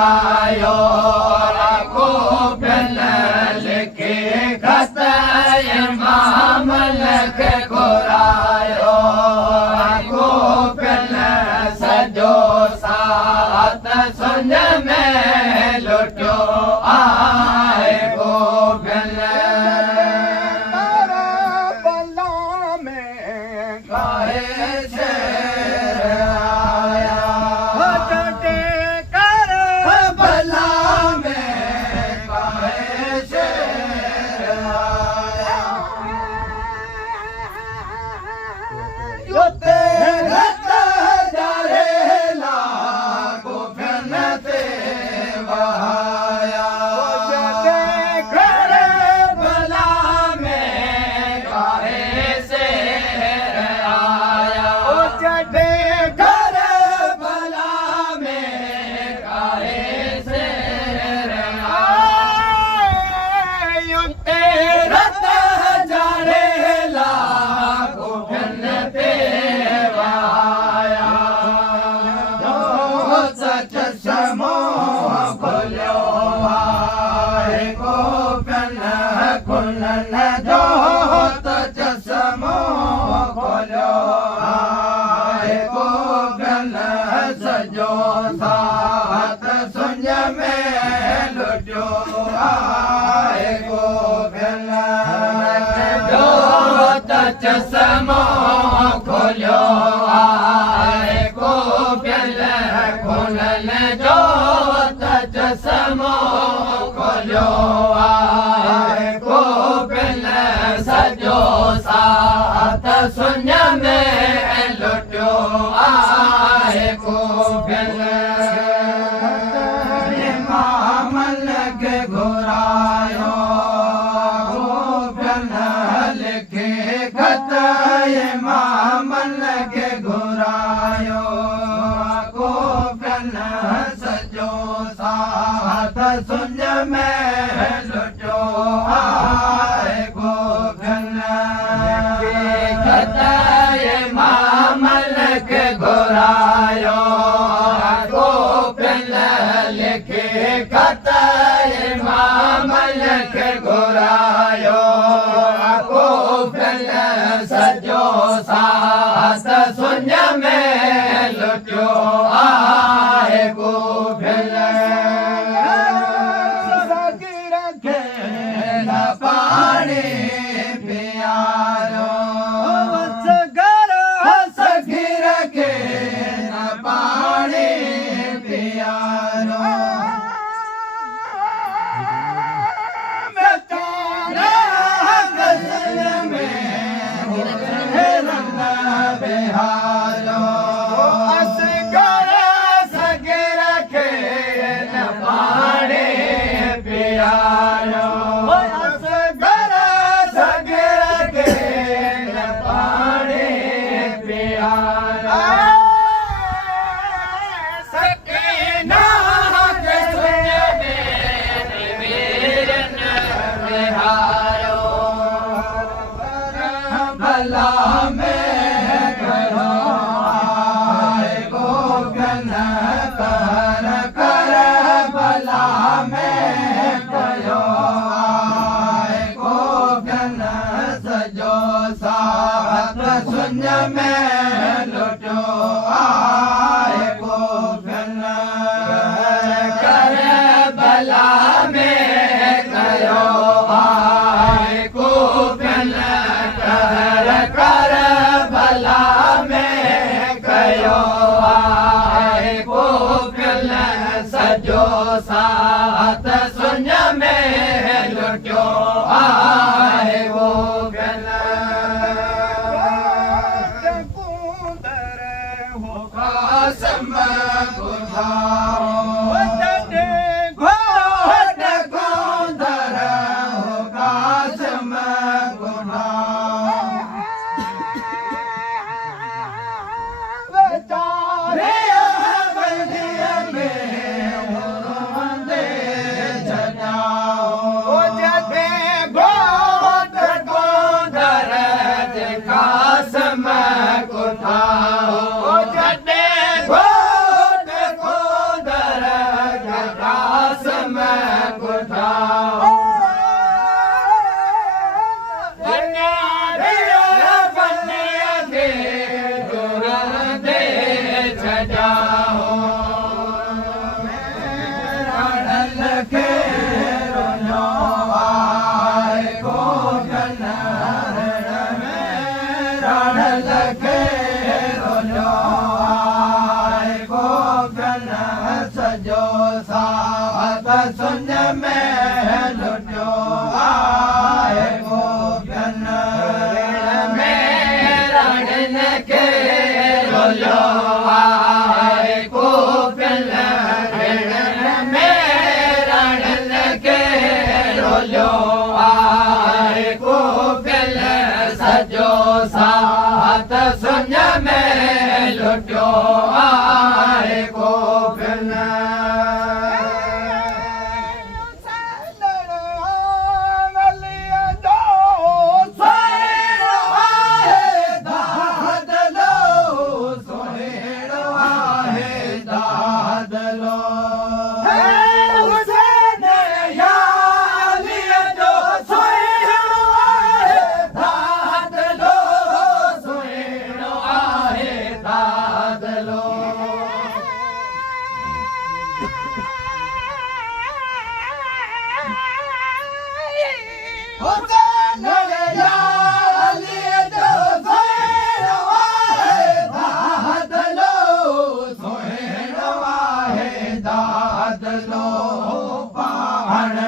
घुरायो को पियल लिखे खत इमाम लिख घुरायो को पियल सजो साथ सुन में लुटियो आए को पियल बला में काहे शेर आया कर भला में काहे शेर आया जो तेरे जरेला को फनते बहाया कर भला में काहे शेर आया जडे कर भला में काहे शेर आया रत जरेला को फनते बहाया जो सच समो खोलो आए को फन खुलन जो सच समो खोलो आए को फन सजो साथ सुंज में लुटियो आए को फन जो सच समो खोलो आए को फन खुलन जो सच समो खोलो आए को फन सजो साथ सुन में लुटियो आए को फन इमाम लग घुरायो को फन लिखे खत इमाम लग घुरायो को फन सजो साथ सुन में लुटियो आए को फन खत इमाम लग घुरायो को फन लिखे खत इमाम लग घुरायो को फन सजो साथ सुन में लुटियो आए को फन न पानी पियारो सखी रखे न पानी पियारो गजल में रंग बिहारो सखी रखे न पानी पियारो सखी रखे न पानी पियारो सकीना के सुन में वीरन बिहारो भला में करो आए को फन कर कर भला में करो आए को फन सजो साथ सुन में लुटियो आए को फन कर भला में करो आए को फन कर कर भला में करो आए को फन सजो साथ सुन में लुटियो आए को फन कासम बुधाओ गोंदर हो कासम बुधाओ बेचारे बंदिया में रोंदे जगाओ जदे गोंदर कासम बुधाओ जदे छजाओ रणल के रोनो आए गोगन रणल के रोनो आए गोगन सजो साथ सुन में लुटो आए गोगन रणल के रोलो आए गोगन रणल के रोलो आए गोगन सजो साथ सुन में लुटो आए गोगन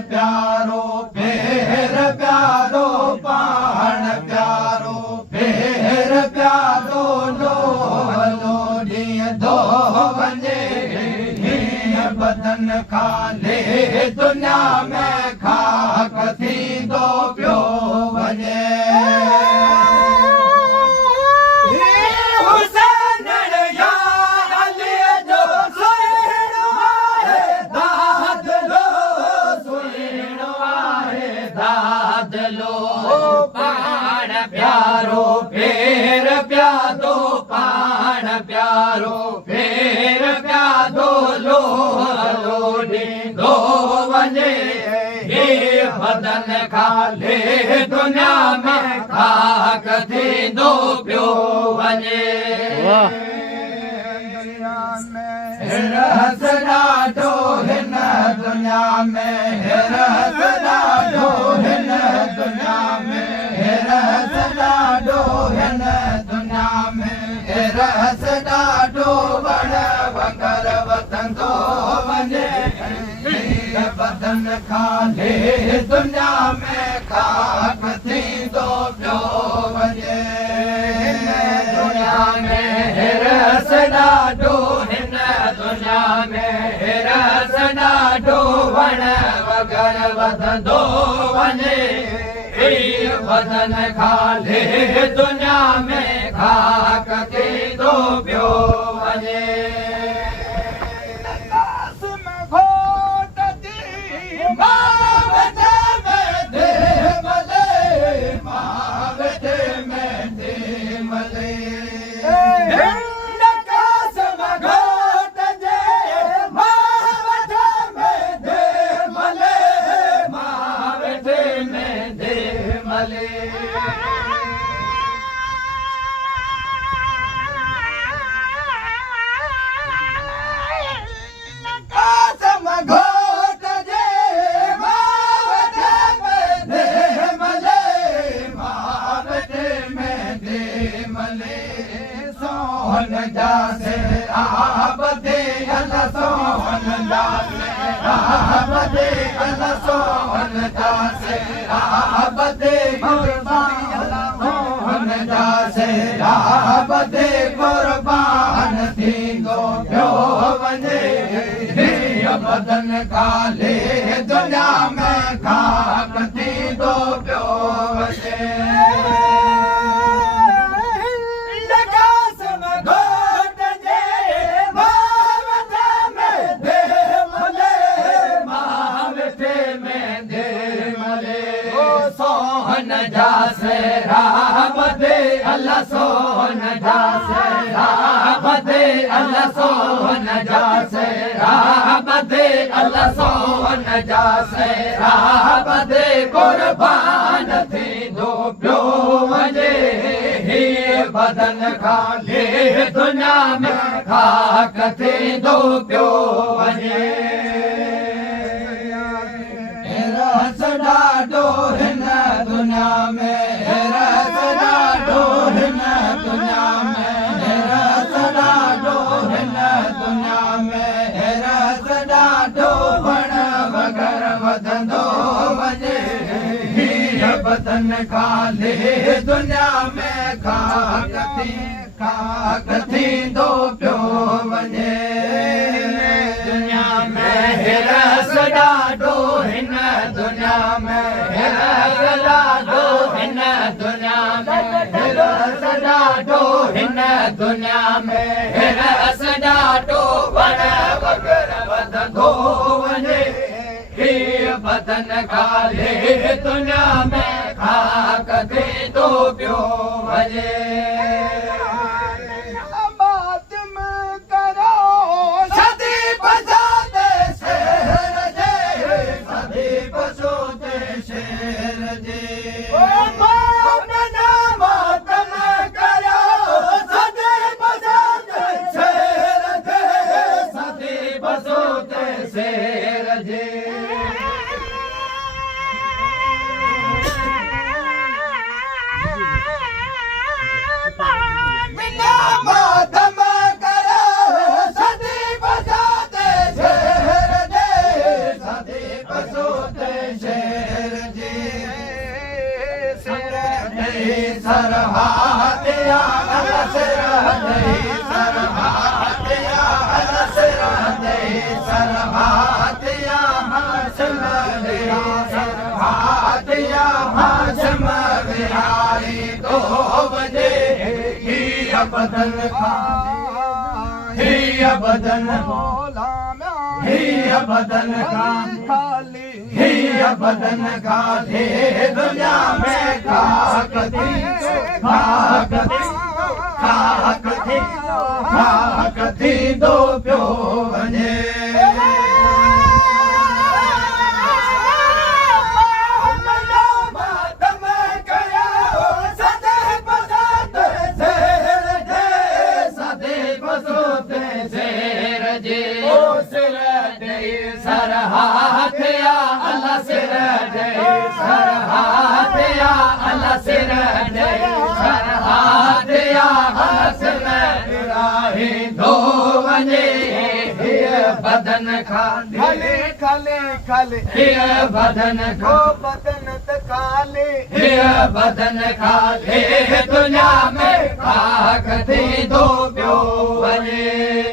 प्यारो फेर प्यारो पाण प्यारो फेर प्यारो लो लोडी दो वने बदन खाले दुनिया में खाक थी दो प्यो वने पाण प्यारो फेर प्यादो पाण प्यारो फेर प्यादो लो लोडी दो वने हे बदन खाले दुनिया में खाक थी दो प्यो वने रस ॾाढो हिन दुनिया में रस ॾाढो हिन दुनिया में रस ॾाढो हिन दुनिया में रस ॾाढो वण वगर वधंदो वञे बदन खाले दुनिया में खाक थींदो पियो वञे दुनिया में रस ॾाढो हिन दुनिया में रस ॾाढो वण वगर वधंदो वञे बदन खाले दुनिया में खाक थींदो पियो वञे सोहन जासे आबदे अल्लाह सोहन जासे आबदे अल्लाह सोहन जासे आबदे सोहन जासे आबदे कुर्बान थींदो पियो वञे बदन खाले दुनिया में खाक थींदो पियो वञे सोहन जासे राबदे अल्लाह सोहन जासे राबदे अल्लाह सोहन जासे राबदे अल्लाह सोहन जासे राबदे कुर्बान थींदो पियो वञे बदन खाली दुनिया में खाक थींदो पियो वञे रस ॾाढो हिन दुनिया में रस ॾाढो हिन दुनिया में रस ॾाढो हिन दुनिया में रस ॾाढो वण वगर वधंदो वञे हीअ बदन खाली दुनिया में खाक थींदो पियो वञे दुनिया में रस ॾाढो हिन दुनिया में रस ॾाढो हिन दुनिया में रस ॾाढो हिन दुनिया में रस ॾाढो वण वगर वधंदो वञे हीअ बदन खाली दुनिया में खाक थींदो पियो वञे मातम करो सदी बजाते शेर जे सदी बजोते शेर जे मातम करो सदी बजाते शेर जे सदी बजोते शेर जे मातम करो सदी बजाते शेर जे सदी बजोते शेर जे सरहादिया सरहादिया सरहादिया सरहादिया हाशम बिहारी तो वञे हीअ बदन हीअ बदन हीअ बदन खाली हीअ बदन खाली दुनिया में खाक थींदो पियो वञे मातम कयो सदे बजाते शेर जे सदे बजोते शेर जे ओ सिर ॾेई सरहादिया अल्लाह सिर ॾेई सरहादिया अल्लाह सिर ॾेई सरहादिया सिर ॾेईंदो वञे हीअ बदन खाली खाली खाली हीअ बदन ओ बदन त खाली हीअ बदन खाली दुनिया में खाक थींदो पियो वञे